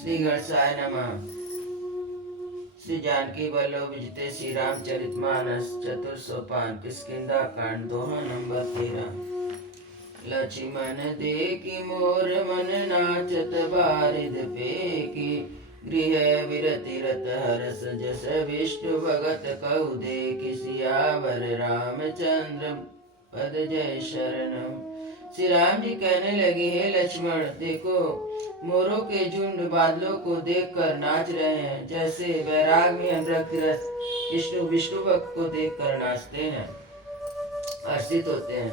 श्री गणेशाय नमः। श्री जानकी वल्लभ विजते श्री रामचरितमानस चतुर्सोपान किष्किंधा कांड दोहा नंबर 13। लक्ष्मण देखी मोर मन नाचत बारिद पेकी, गृह विरति रत हरस जस विष्णु भगत कहु देखि, सियावर रामचंद्र पद जय शरणम। श्री राम जी कहने लगे, हे लक्ष्मण, देखो मोरों के झुंड बादलों को देखकर नाच रहे हैं, जैसे वैराग में अनुरक्त रस विष्णु भक्त को देखकर नाचते हैं, हर्षित होते हैं।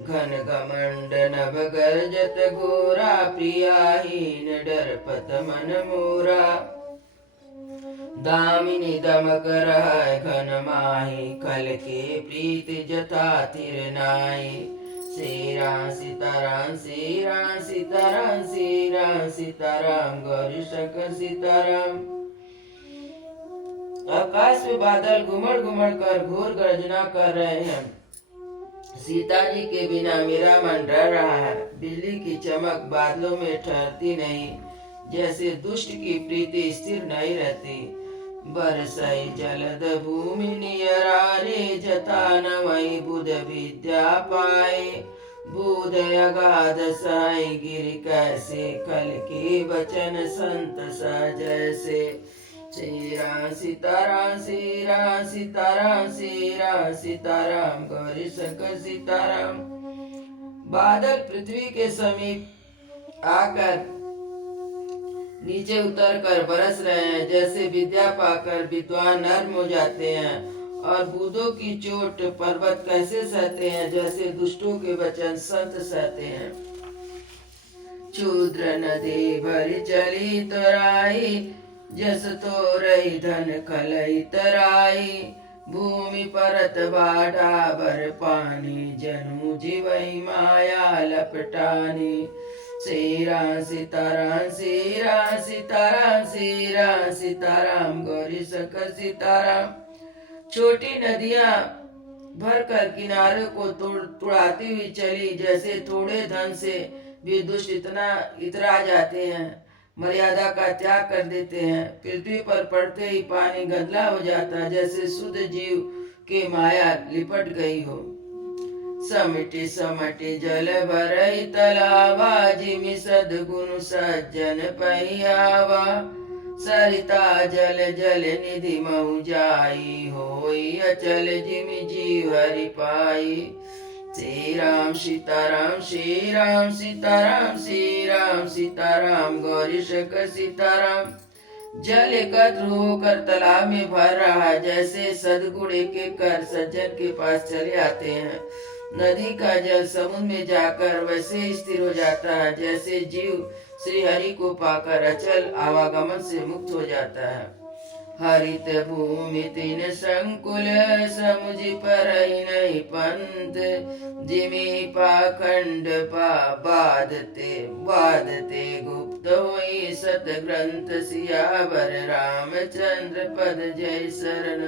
घन घमंड नभ गर्जत घोरा, प्रियाहीन डरपत मन मोरा। दामिनी दमक रहा घन माही, खल के प्रीति जथा तिर नाई। श्री राम सीताराम श्री राम सीताराम श्री राम सीताराम गौरी शंकर सीताराम। आकाश में बादल घुमड़ घुमड़ कर घोर गर्जना कर रहे हैं। सीता जी के बिना मेरा मन डर रहा है। बिजली की चमक बादलों में ठहरती नहीं, जैसे दुष्ट की प्रीति स्थिर नहीं रहती। बरसई जलद भूमि नियरारे, जता नवई बुध विद्या पाए। बुध अगाध साई गिर कैसे, कल के वचन संत जैसे। श्री राम सीताराम श्री राम सीताराम श्री राम सीताराम गौरी शंकर सीताराम। बादल पृथ्वी के समीप आकर नीचे उतर कर बरस रहे हैं, जैसे विद्या पाकर विद्वान नर्म हो जाते हैं। और बूंदों की चोट पर्वत कैसे सहते हैं, जैसे दुष्टों के वचन संत सहते हैं। क्षुद्र नदी भरी चली तराई, जस तो रही धन खलई तराई। भूमि परत बाढ़ा भर पानी, जनु जीवई माया लपटानी। श्री राम सीताराम श्री राम सीताराम श्री राम सीताराम गौरी शंकर सीताराम। छोटी नदियां भरकर किनारे को तुड़ाती हुई चली, जैसे थोड़े धन से भी दुष्ट इतना इतरा जाते हैं, मर्यादा का त्याग कर देते हैं। पृथ्वी पर पड़ते ही पानी गंदला हो जाता, जैसे शुद्ध जीव के माया लिपट गई हो। समटि समटि जल भरई तलावा, जिमि सद्गुण सज्जन पहियावा। सरिता जल जल निधि महु जाई, होई अचल जिमि जीव हरि पाई। श्री राम सीताराम श्री राम सीताराम श्री राम सीताराम गौरी शंकर सीताराम। जल एकत्र होकर तालाब में भर रहा, जैसे सद्गुण एक एक कर सज्जन के पास चले आते हैं। नदी का जल समुद्र में जाकर वैसे स्थिर हो जाता है, जैसे जीव श्री हरि को पाकर अचल आवागमन से मुक्त हो जाता है। हरित भूमि तीन संकुल, समुझ पर नहीं पंथ। जिमि पाखंड बाधते गुप्त होई, सत ग्रंथ सियावर रामचंद्र पद जय शरण।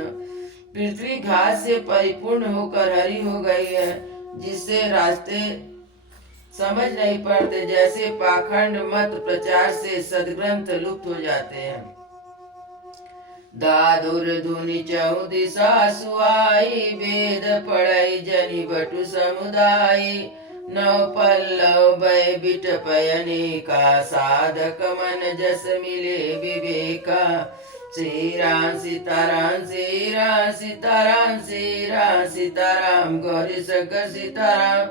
पृथ्वी घास से परिपूर्ण होकर हरी हो गई है, जिससे रास्ते समझ नहीं पड़ते, जैसे पाखंड मत प्रचार से सदग्रंथ लुप्त हो जाते हैं। दादुर धुनि चहु दिशा सुआई, वेद पढ़ई जनि बटु समुदाय। नव पल्लव भय बिट पयने का, साधक मन जस मिले विवेका। श्री राम सीताराम श्री राम सीताराम श्री राम सीताराम गौरी शंकर सीताराम।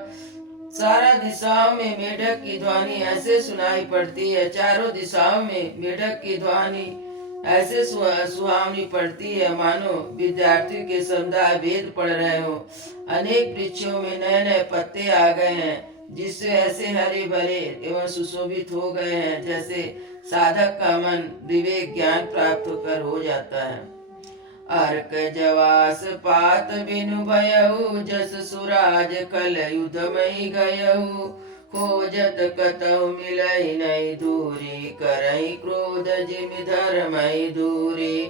सारा दिशाओं में मेढक की ध्वनि ऐसे सुनाई पड़ती है, चारों दिशाओं में मेढक की ध्वनि ऐसे सुहावनी पड़ती है, मानो विद्यार्थी के समुदाय वेद पढ़ रहे हो। अनेक वृक्षों में नए नए पत्ते आ गए हैं, जिससे ऐसे हरे भरे एवं सुशोभित हो गए हैं, जैसे साधक का मन विवेक ज्ञान प्राप्त होकर हो जाता है। अर्क जवास पात बिनु भयहु, जस सुराज कल युद्ध मई गयहु। खोजत कतहु मिलई नहीं दूरी, करई क्रोध जिमि धर्मई दूरी।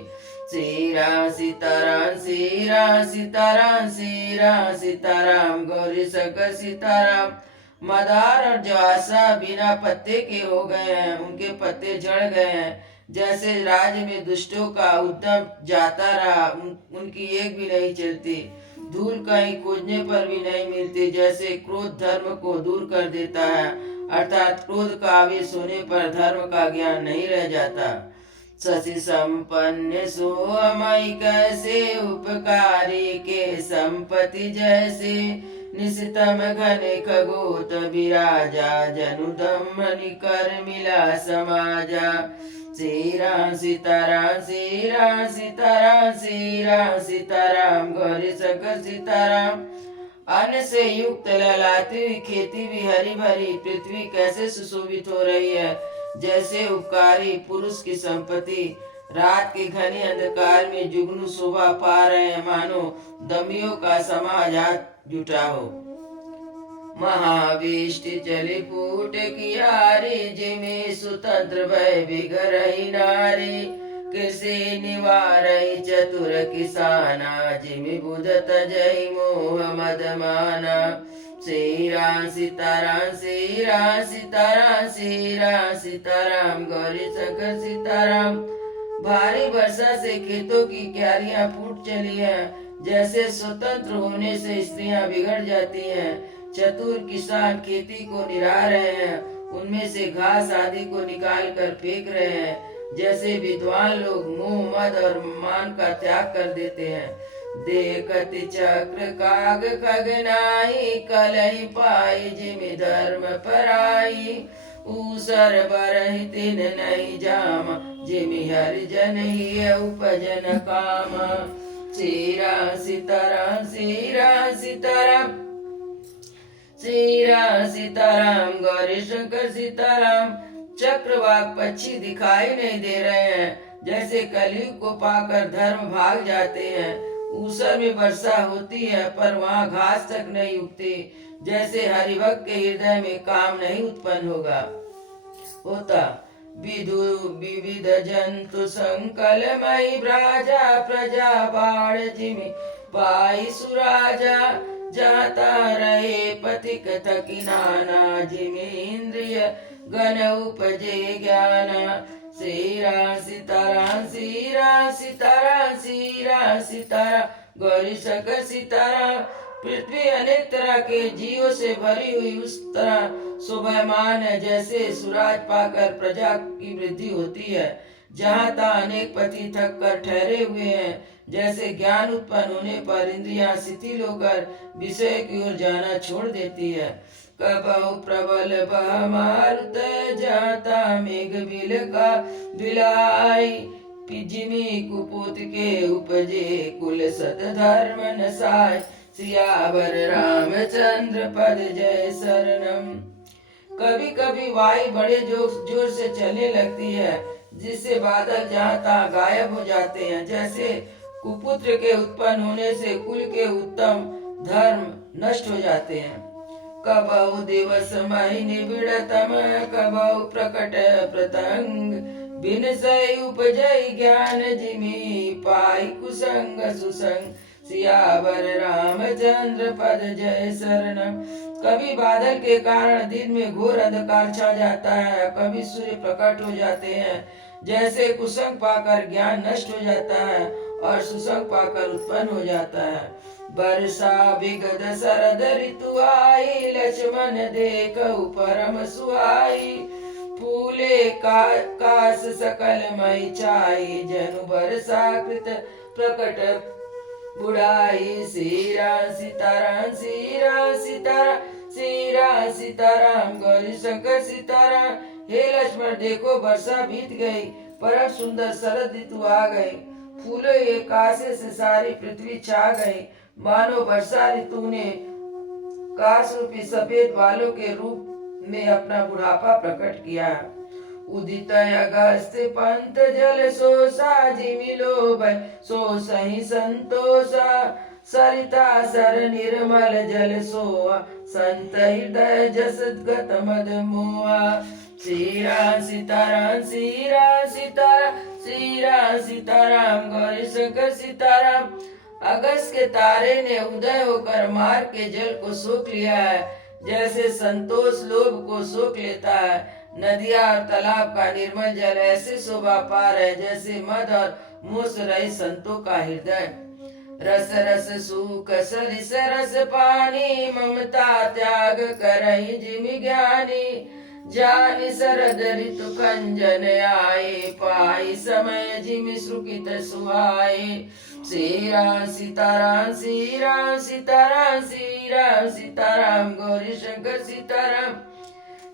श्री राम सीताराम श्री राम सीताराम श्री राम सीताराम गौरी शंकर सीताराम। मदार और ज्वासा बिना पत्ते के हो गए हैं, उनके पत्ते झड़ गए हैं। जैसे राज्य में दुष्टों का उद्यम जाता रहा, उनकी एक भी नहीं चलती। धूल कहीं खोजने पर भी नहीं मिलती। जैसे क्रोध धर्म को दूर कर देता है, अर्थात क्रोध का आवेश होने पर धर्म का ज्ञान नहीं रह जाता। शशि संपन्न सोमय कैसे उपकारी के संपत्ति जैसे, निशितम घन खगोत विराजा जनु दमन कर मिला समाजा। श्रीराम सीताराम श्रीराम सीताराम श्रीराम सीताराम गौरी शंकर सीताराम। अन्न से युक्त लहलाती हुई खेती भी हरी भरी पृथ्वी कैसे सुशोभित हो रही है, जैसे उपकारी पुरुष की संपत्ति रात के घने अंधकार में जुगनू शोभा पा रहे हैं, मानो दमियों का समाज हाथ जुटा हो। महाविष्टि चली फूट कियारी, जिमे स्वतंत्र भय बिगरही नारी। कृषि निवारई चतुर किसाना, जिमि बुझत जय मोह मद माना। श्री राम सीताराम श्री राम सीताराम श्री राम सीताराम गौरी शंकर सीताराम। भारी वर्षा से खेतों की क्यारियां फूट चली हैं, जैसे स्वतंत्र होने से स्त्रियां बिगड़ जाती हैं। चतुर किसान खेती को निराह रहे हैं, उनमें से घास आदि को निकाल कर फेंक रहे हैं। जैसे विद्वान लोग मोह मद और मान का त्याग कर देते हैं। देखत चक्र काग खगनाई, कलहि पाई जिमि धर्म पराई। ऊसर बरहि तिन नहीं जाम, जिमि हरिजन ही उपजन काम। श्री राम सीताराम श्री राम सीताराम श्री राम सीताराम गौरी शंकर सीताराम। चक्रवाक पक्षी दिखाई नहीं दे रहे हैं, जैसे कलयुग को पाकर धर्म भाग जाते हैं। ऊसर में वर्षा होती है, पर वहाँ घास तक नहीं उगती। जैसे हरिभक्त के हृदय में काम नहीं उत्पन्न होता। विधु विविध जंतु संकलमयी ब्राजा, प्रजा बाढ़ जिमि पाई सुराजा। जाता रहे पथिक थकी नाना, जिमि इंद्रिय गण उपजे ज्ञान। श्री राम सीताराम श्री राम सीताराम श्री राम सीताराम गौरी शंकर सीताराम। पृथ्वी अनेक तरह के जीवों से भरी हुई उस तरह शोभायमान है, जैसे सुराज पाकर प्रजा की वृद्धि होती है। जहाँ तहाँ अनेक पति थक कर ठहरे हुए हैं, जैसे ज्ञान उत्पन्न होने पर इंद्रियां शिथिल होकर विषय की ओर जाना छोड़ देती है। कबहु प्रबल बह मारुत, जाता मेघ बिल का बिलाई। जिमि कुपुत के उपजे, कुल सत धर्म नसाय। सियावर रामचंद्र पद जय शरणम। कभी कभी वायु बड़े जोर से चलने लगती है, जिससे बादल जहाँ तहाँ गायब हो जाते हैं। जैसे कुपुत्र के उत्पन्न होने से कुल के उत्तम धर्म नष्ट हो जाते हैं। कबहु दिवस महीने बिड़तम, कबहु प्रकट प्रतंग। बिन सई उपजई ज्ञान, जिमि पाई कुसंग सुसंग। सियावर रामचंद्र पद जय शरणम। कभी बादल के कारण दिन में घोर अंधकार छा जाता है, कभी सूर्य प्रकट हो जाते हैं। जैसे कुसंग पाकर ज्ञान नष्ट हो जाता है और सुसंग पाकर उत्पन्न हो जाता है। वर्षा विगत शरद ऋतु आई, लक्ष्मण देखहु परम सुहाई। फूले काश सकल मई छाई, जनु वर्षा कृत प्रकट बुढ़ाई। श्री राम सीताराम श्री राम सीताराम श्री राम सीताराम गौरी शंकर सीताराम। हे लक्ष्मण, देखो वर्षा बीत गई, परम सुंदर शरद ऋतु आ गई। फूलों के कासे से सारी पृथ्वी छा गई, मानो वर्षा ऋतु ने काश रूपी सफेद बालों के रूप में अपना बुढ़ापा प्रकट किया। उदित अगस्त पंत जल सोसा, जिमि लोभय सो सही संतोषा। सरिता सर निर्मल जल सोआ, संत हृदय जस गत मद मोआ। श्री राम सीताराम श्री राम सीताराम श्री राम सीताराम गौरी शंकर सीताराम। अगस्त के तारे ने उदय होकर मार्ग के जल को सोख लिया है। जैसे संतोष लोभ को सोख लेता है, नदियां और तालाब का निर्मल जल ऐसे शोभा पा रहे जैसे मद और मोह से रहित संतों का हृदय। रस रस सूख सरिस रस पानी, ममता त्याग करहि जिमि ज्ञानी। जानि शरद ऋतु खंजन आए, पाई समय जिमि सुकृत सुहाए। श्री राम सीताराम श्री राम सीताराम श्री राम सीताराम गौरी शंकर सीताराम।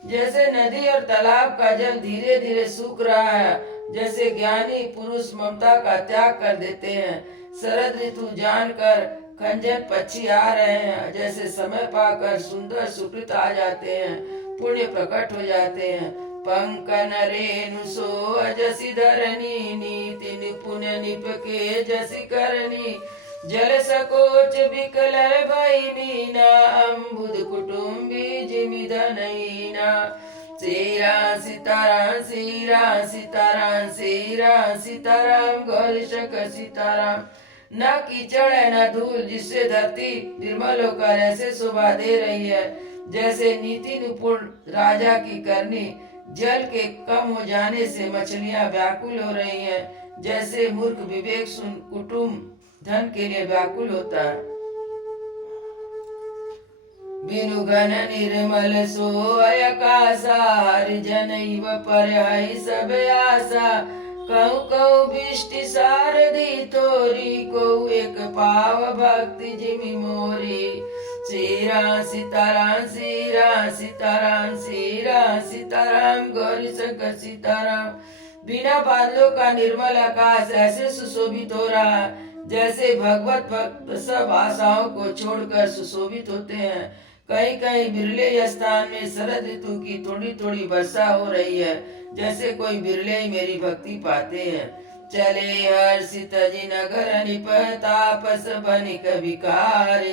जैसे नदी और तालाब का जल धीरे धीरे सूख रहा है, जैसे ज्ञानी पुरुष ममता का त्याग कर देते हैं। शरद ऋतु जानकर खंजन पक्षी आ रहे हैं, जैसे समय पाकर सुंदर सुकृत आ जाते हैं, पुण्य प्रकट हो जाते हैं। पंकन रेणु सो जसी धरनी, नीति निपुण निपके जसी करनी। जल सकोच बिकल भई मीना, अम्बुद कुटुम्बी जिमि धनहीना। श्री राम सीताराम श्री राम सीताराम श्री राम सीताराम गौरी शंकर सीताराम। न कीचड़ है न धूल, जिससे धरती निर्मल होकर ऐसे शोभा दे रही है जैसे नीति निपुण राजा की करनी। जल के कम हो जाने से मछलियां व्याकुल हो रही हैं, जैसे मूर्ख विवेक सुन कुटुंब धन के लिए व्याकुल होता है। बिनु घन निर्मल सोय आकाशा, हरिजन इव पर है सब आशा। कहु कहु बिष्टि सारधि तोरी, को एक पाव भक्ति जिमि मोरी। श्री राम सीताराम श्री राम सीताराम श्री राम सीताराम गौरी शंकर सीताराम। बिना बादलों का निर्मल आकाश ऐसे सुशोभित हो रहा है जैसे भगवत भक्त सब आशाओं को छोड़कर सुशोभित होते हैं। कहीं कहीं बिरले स्थान में शरद ऋतु की थोड़ी थोड़ी वर्षा हो रही है, जैसे कोई बिरले ही मेरी भक्ति पाते हैं। चले हर्षित जी नगर निपह, तापस बनिक विकार।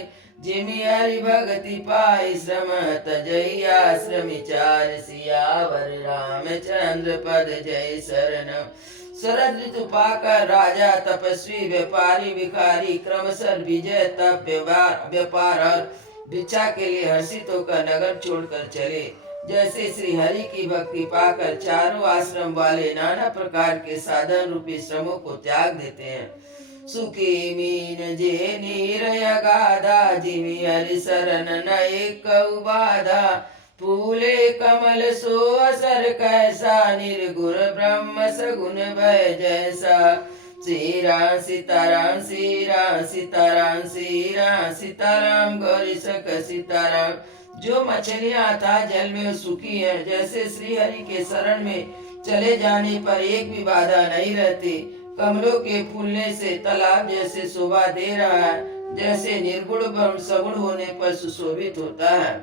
जिमि हरि भगति पाई, श्रम तजई आश्रम चार। सियावर रामचंद्र पद जय शरणम। शरद ऋतु पाकर राजा तपस्वी व्यापारी भिखारी क्रमशः विजय तप व्यापार और भिक्षा के लिए हर्षित होकर नगर छोड़कर चले। जैसे श्री हरि की भक्ति पाकर चारों आश्रम वाले नाना प्रकार के साधन रूपी श्रमों को त्याग देते हैं। सुखी मीन जे नीरय गाधा, जिमि हरि शरण न एक बाधा। फूले कमल सो असर कैसा, निर्गुण ब्रह्म सगुण भय जैसा। श्री राम सीताराम श्री राम सीताराम श्री राम सीताराम गौरी शंकर सीताराम। जो मछलियां था जल में सुखी है, जैसे श्री हरि के शरण में चले जाने पर एक भी बाधा नहीं रहती। कमलों के फूलने से तालाब जैसे शोभा दे रहा है, जैसे निर्गुण ब्रह्म सगुण होने पर सुशोभित होता है।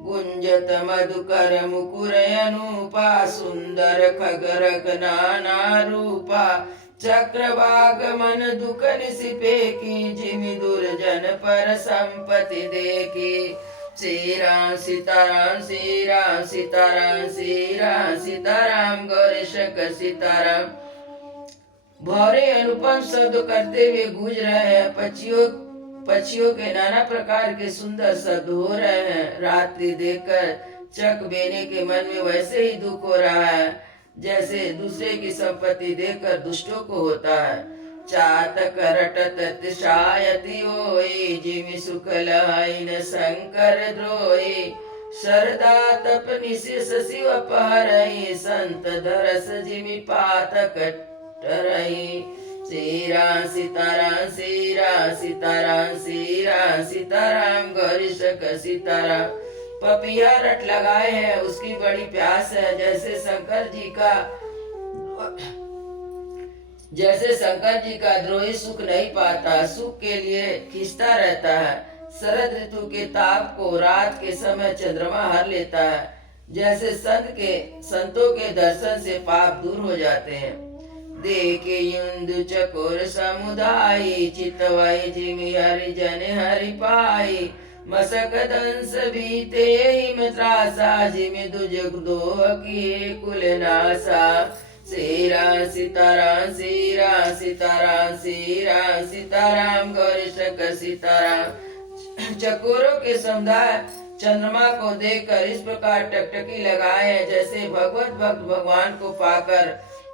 गुंजत मधुकर मुकुर अनुपा, सुंदर खगरक नाना रूपा। चक्रवाग मन दुख निसिपे की, जिमि दुर्जन पर संपत्ति देखी। श्री राम सीताराम श्री राम सीताराम श्री राम सीताराम गौरी शंकर सीताराम। भौरे अनुपम शब्द करते हुए गूंज रहे हैं, पक्षियों के नाना प्रकार के सुंदर शब्द हो रहे हैं। रात्रि देखकर चक बेने के मन में वैसे ही दुख हो रहा है जैसे दूसरे की संपत्ति देखकर दुष्टों को होता है। चातक रटत तिशायति होई, जिमि सुख लहाइन शंकर द्रोही। शरदा तपनि शिष शिव पहरई, संत धरस जिमि पातक टरई। श्री राम सीताराम श्री राम सीताराम श्री राम सीताराम गौरी शंकर सीताराम। पपिया रट लगाए हैं, उसकी बड़ी प्यास है, जैसे शंकर जी का द्रोही सुख नहीं पाता, सुख के लिए खींचता रहता है। शरद ऋतु के ताप को रात के समय चंद्रमा हर लेता है, जैसे संतों के दर्शन से पाप दूर हो जाते हैं। देखे युंद चकोर समुदायी, चितवाई जिमि हरि जन हरि पाई। मसक दंस बीते हिम त्रासा, जिमि दुज दोह किए कुल नासा। श्री राम सीताराम श्री राम सीताराम श्री राम सीताराम गौरी शंकर सीताराम। चकोरों के समुदाय चंद्रमा को देखकर इस प्रकार टकटकी लगाए हैं जैसे भगवत भक्त भगवान को पाकर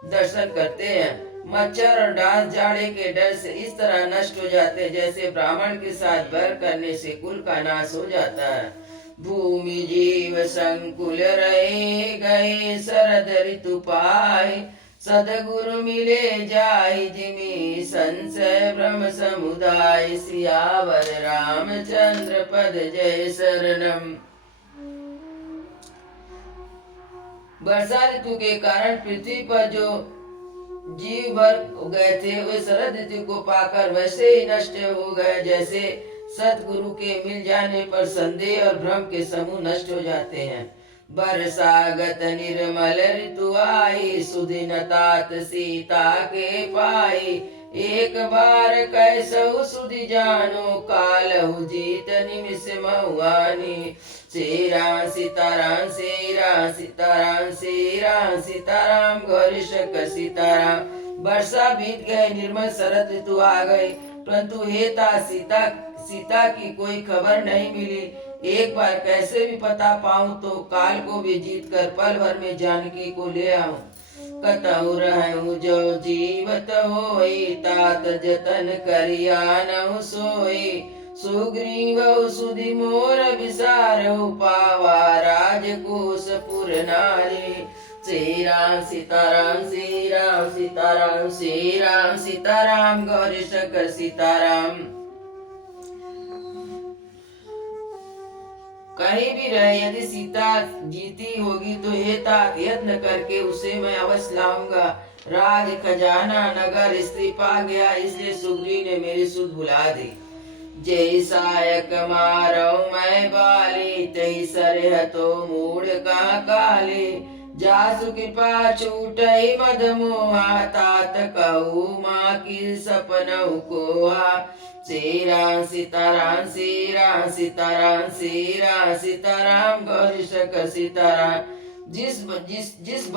दर्शन करते हैं। मच्छर और डांस जाड़े के डर से इस तरह नष्ट हो जाते हैं जैसे ब्राह्मण के साथ बैर करने से कुल का नाश हो जाता है। भूमि जीव संकुल रहे गए शरद ऋतु पाए, सदगुरु मिले जाय जिमि संशय भ्रम समुदाय, सियावर रामचंद्र पद जय शरणम। वर्षा ऋतु के कारण पृथ्वी पर जो जीव भर गए थे वे शरद ऋतु को पाकर वैसे ही नष्ट हो गए जैसे सतगुरु के मिल जाने पर संदेह और भ्रम के समूह नष्ट हो जाते हैं। बरसागत निर्मल ऋतु आई, सुदिन तात सीता के पाई, एक बार कैसहु सुधि जानो, कालहु जीत निमिष महुआनी। श्री राम सीताराम श्री राम सीताराम श्री राम सीताराम गौरी शंकर सीताराम। वर्षा बीत गए, निर्मल शरद ऋतु आ गई, परंतु हेता सीता की कोई खबर नहीं मिली। एक बार कैसे भी पता पाऊं तो काल को भी जीत कर पल भर में जानकी को ले आऊं। कतहु रहूं जो जीवत होई, तात जतन करिया नहु सोई, सुग्रीव सुधि मोर विसारहु, पावा राजकोष पुर नारी। श्री राम सीताराम श्री राम सीताराम श्री राम सीताराम गौरी शंकर सीताराम। कहीं भी रहे यदि सीता जीती होगी तो हेता यत्न करके उसे मैं अवश्य लाऊंगा। राज खजाना नगर स्त्री पा गया, इसलिए सुग्रीव ने मेरी सुध भुला दी। जय सायक मारो मैं बाली, तही सरह तो मूड कहाँ काली, जासु कृपा छूटई मद मोहा, तात कहू माँ की सपनऊ कोहा। श्री राम सीताराम श्री राम सीताराम श्री राम सीताराम गौरी शंकर सीताराम। जिस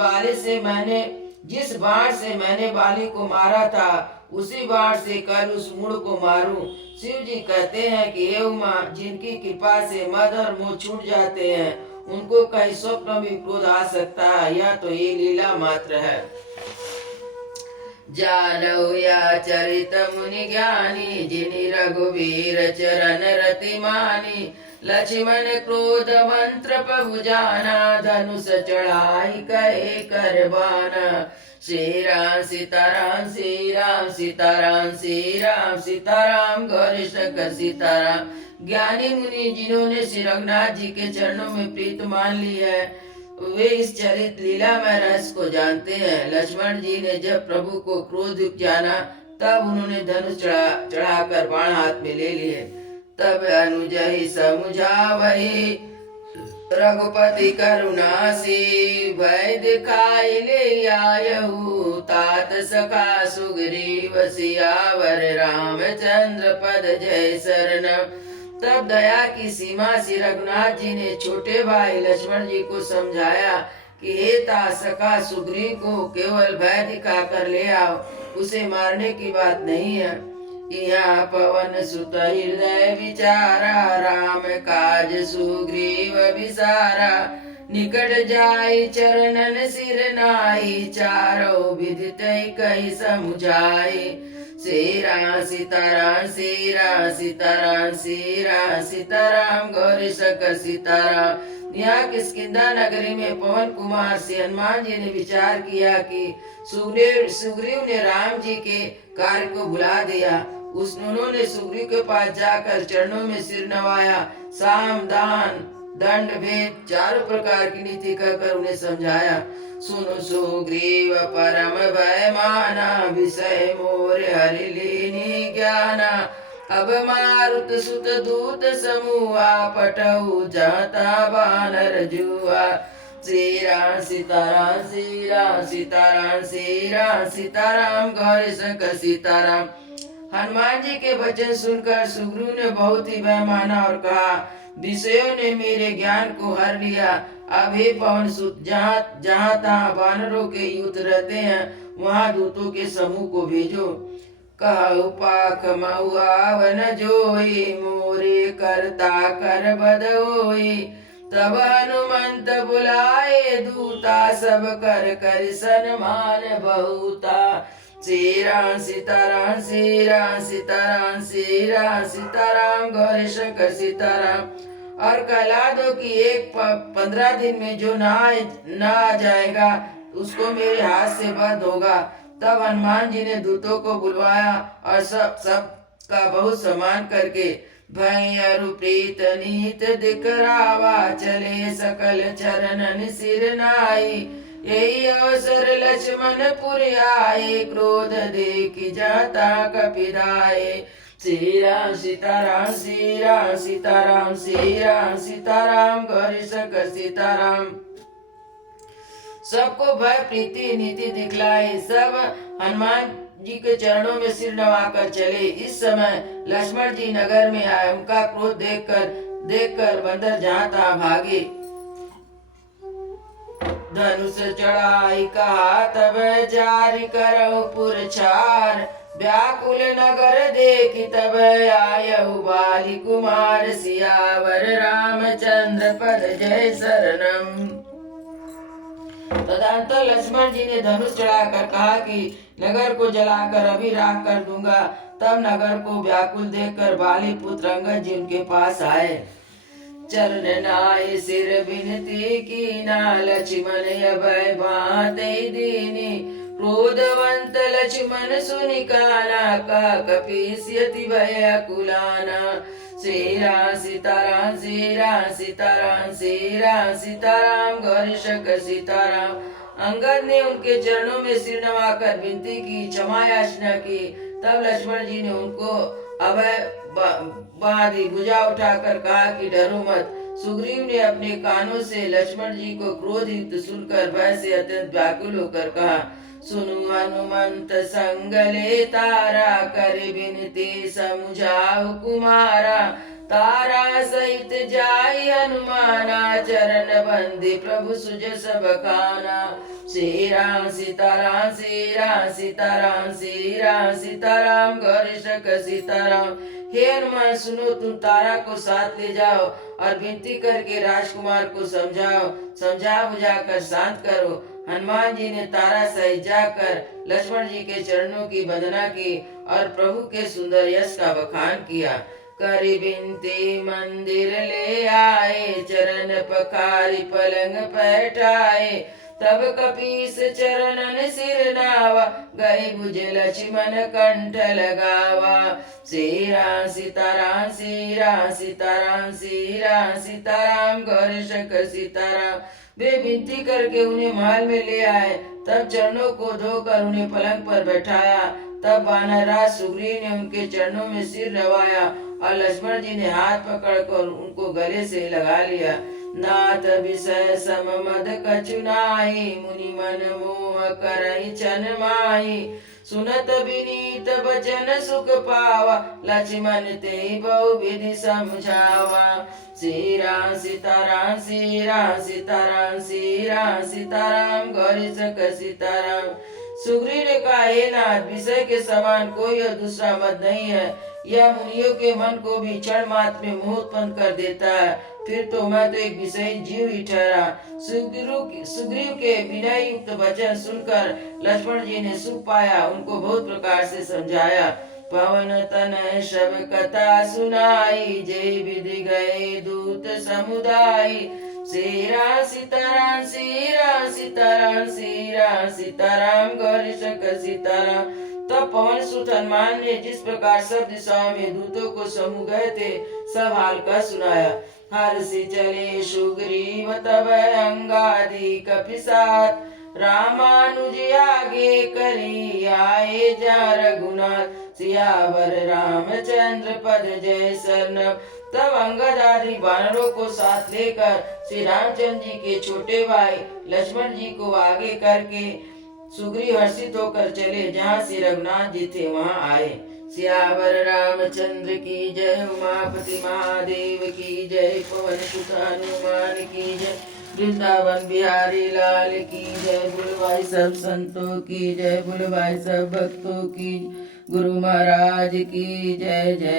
बाण से मैंने बाली को मारा था उसी बाण से कल उस मूढ़ को मारूं। शिव जी कहते हैं कि हे उमा, जिनकी कृपा से मद और मोह छूट जाते हैं उनको कहीं स्वप्न में क्रोध आ सकता है, यह तो ये लीला मात्र है। जानौ या चरित मुनि ज्ञानी, जिनि रघुवीर चरण रति मानी, लक्ष्मण क्रोध मंत्र प्रभु जाना, धनुष चढ़ाई कहे कर बाना। श्री राम सीताराम श्री राम सीताराम श्री राम सीताराम गौरी शंकर सीताराम। ज्ञानी मुनि जिन्होंने श्री रघुनाथ जी के चरणों में प्रीत मान ली है वे इस चरित लीला में रहस्य को जानते हैं। लक्ष्मण जी ने जब प्रभु को क्रोध जाना तब उन्होंने धनुष चढ़ाकर बाण हाथ में ले लिए। तब अनुज ही समुझावहि, रघुपति करुणासी, भय दिखाई ले आयहु, तात सखा सुग्रीव सियावर रामचंद्र पद जय शरणम। तब दया की सीमा से रघुनाथ जी ने छोटे भाई लक्ष्मण जी को समझाया कि हे ता सखा सुग्रीव को केवल भय दिखा कर ले आओ, उसे मारने की बात नहीं है। यहाँ पवन सुत हृदय विचारा, राम काज सुग्रीव विसारा, निकट जाई चरणन सिर नाई, चारों विदित कही समुझाई। श्री राम सीताराम श्री राम सीताराम श्री राम सीताराम गौरी शंकर सीताराम। यहाँ किष्किंधा नगरी में पवन कुमार से हनुमान जी ने विचार किया कि सुग्रीव ने राम जी के कार्य को भुला दिया। उन्होंने सुग्रीव के पास जाकर चरणों में सिर नवाया, साम दान दंड भेद चारों प्रकार की नीति कहकर उन्हें समझाया। सुनो सुग्रीव परम भय माना, विषय मोर हरि लीनी ज्ञाना, अब मारुत सुत दूत समूहा, पटहु जाता बानर जुआ। श्री राम सीताराम श्री राम सीताराम श्री राम सीताराम गौरी शंकर सीताराम। हनुमान जी के वचन सुनकर सुग्रीव ने बहुत ही भय माना और कहा, विषयों ने मेरे ज्ञान को हर लिया। अब हे पवन सुत, जहाँ तहाँ वानरों के युद्ध रहते हैं वहाँ दूतों के समूह को भेजो। कहु पाख महुआ वन जोई, मोरे करता कर बद होई। तब हनुमंत बुलाए दूता, सब कर कर सन्मान बहुता। श्री राम सीताराम, श्री राम सीताराम, श्री राम सीताराम, गौरी शंकर सीताराम। और कहला दो कि 15 दिन में जो ना आ जाएगा उसको मेरे हाथ से वध होगा। तब हनुमान जी ने दूतों को बुलवाया और सब का बहुत सम्मान करके भय अरु प्रीत नीत दिखरावा, चले सकल चरणन सिर नाई। यही अवसर लक्ष्मण पुर आए, क्रोध देख जाता कपिदाए। श्री राम सीताराम, श्री राम सीताराम, श्री राम सीताराम, गौरी शंकर सीताराम। सबको भय प्रीति नीति दिखलाए, सब हनुमान जी के चरणों में सिर नवाकर चले। इस समय लक्ष्मण जी नगर में आए, उनका क्रोध देखकर बंदर जहाँ तहाँ भागे। धनुष चढ़ाई कहा तब जारी करहु पुरछार, व्याकुल नगर देखि तब आयहु बाली कुमार। सियावर रामचंद्र पद जय शरणम। तदंतर लक्ष्मण जी ने धनुष चढ़ाकर कहा कि नगर को जलाकर अभी राख कर दूंगा। तब नगर को व्याकुल देखकर बाली पुत्र अंगद जी उनके पास आए। चरण नाय सिर विनती की ना, लक्ष्मण अभय बातें दीनी। क्रोधवंत लक्ष्मण सुनि काना, का कपीस्यति भय अकुलाना। श्री राम सीताराम, श्री राम सीताराम, श्री राम सीताराम, गौरी शंकर सीताराम। अंगद ने उनके चरणों में सिर नवाकर विनती की, क्षमा याचना की। तब लक्ष्मण जी ने उनको अभय बांधी, भुजा उठाकर कहा कि डरो मत। सुग्रीव ने अपने कानों से लक्ष्मण जी को क्रोधित सुनकर भय से अत्यंत व्याकुल होकर कहा, सुनु हनुमंत संग ले तारा, कर विनती समुझाओ कुमारा। तारा सहित जाई हनुमाना, चरण बंदी प्रभु सुज सब खाना। श्री राम सीताराम, श्री राम सीताराम, श्री राम सीताराम, गौरी शंकर सीताराम। हे हनुमान सुनो, तुम तारा को साथ ले जाओ और विनती करके राजकुमार को समझा बुझाकर शांत करो। हनुमान जी ने तारा सहित जाकर लक्ष्मण जी के चरणों की वंदना की और प्रभु के सुंदर यश का बखान किया। करी बिनती मंदिर ले आए, चरण पखारी पलंग बैठाए। तब कपीस चरणन सिर नावा, गए भुज लक्ष्मण कंठ लगावा। श्री राम सीताराम, श्री राम सीताराम, श्री राम सीताराम, गौरी शंकर सीताराम। वे विनती करके उन्हें महल में ले आए। तब चरणों को धोकर उन्हें पलंग पर बैठाया। तब वानरराज सुग्रीव ने उनके चरणों में सिर नवाया और लक्ष्मण जी ने हाथ पकड़कर उनको गले से लगा लिया। नाथ विषय सम मद कछु नाहि, मुनि मन मोह करहि छन माहि। सुनत विनीत बचन सुख पावा, लक्ष्मण ते बहु विधि समझावा। श्री राम सीताराम, श्री राम सीताराम, श्री राम सीताराम, गौरी शंकर सीताराम। सुग्रीव ने कहा, हे नाथ, विषय के समान कोई और दूसरा मत नहीं है। यह मुनियों के मन को भी क्षण मात्र में मोह उत्पन्न कर देता है। फिर तो मैं तो एक विषयी जीव ही ठहरा। सुग्रीव के विनय युक्त वचन सुनकर लक्ष्मण जी ने सुख पाया, उनको बहुत प्रकार से समझाया। पवन तनय सब कथा सुनाई, जय विधि गए दूत समुदाय। श्री राम सीताराम, श्री राम सीताराम, श्री राम सीताराम, गौरी शंकर सीताराम। तब पवन सुत हनुमान ने जिस प्रकार सब दिशाओं में दूतों को समूह गए थे, सब हाल का सुनाया। हर्षि चले सुग्रीव तब अंगादि कपिसात, रामानुज आगे करी आए जा रघुनाथ। सियावर रामचंद्र पद जय शरणम। तब अंगद आदि वानरों को साथ लेकर श्री रामचंद्र जी के छोटे भाई लक्ष्मण जी को आगे करके सुग्रीव हर्षित होकर चले, जहाँ श्री रघुनाथ जी थे वहाँ आए। सियावर रामचंद्र की जय, उमापति महादेव की जय, पवन सुत हनुमान की जय, वृंदावन बिहारी लाल की जय। बोलो भाई सब संतों की जय, बोलो भाई सब भक्तों की, गुरु महाराज की जय जय।